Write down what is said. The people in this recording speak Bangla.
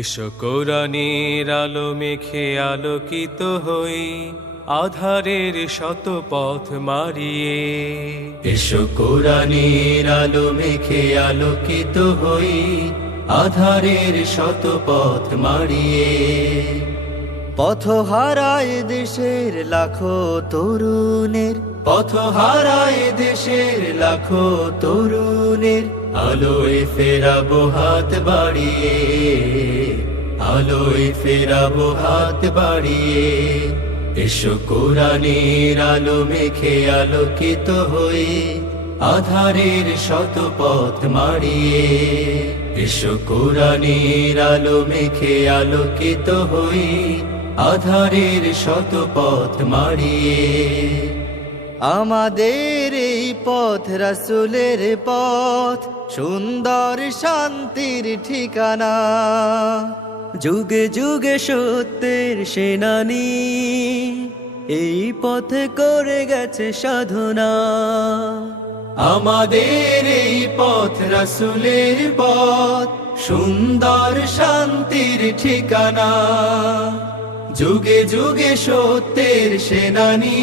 এসো কৌরণের আলো মেখে আলোকিত হই আধারের শত পথ মারিয়ে এসো কৌরণের আলো মেখে আলোকিত হই আধারের শত পথ মারিয়ে পথ হারায় দেশের লাখো তরুণের পথ হারায় দেশের লাখো তরুণের আলোয় ফেরাবো হাত বাড়িয়ে আলোয় ফেরাবো হাত বাড়িয়ে এসো কোরআনের আলো মেখে আলোকিত হয়ে আধারের শত পথ মারিয়ে এসো কোরআনের আলো মেখে আলোকিত হয়ে আধারের শত পথ মারিয়ে আমাদের এই পথ রসুলের পথ সুন্দর শান্তির ঠিকানা যুগে যুগে সত্যের সেনানি এই পথে করে গেছে সাধনা আমাদের এই পথ রসুলের পথ সুন্দর শান্তির ঠিকানা যুগে যুগে সত্যের সেনানী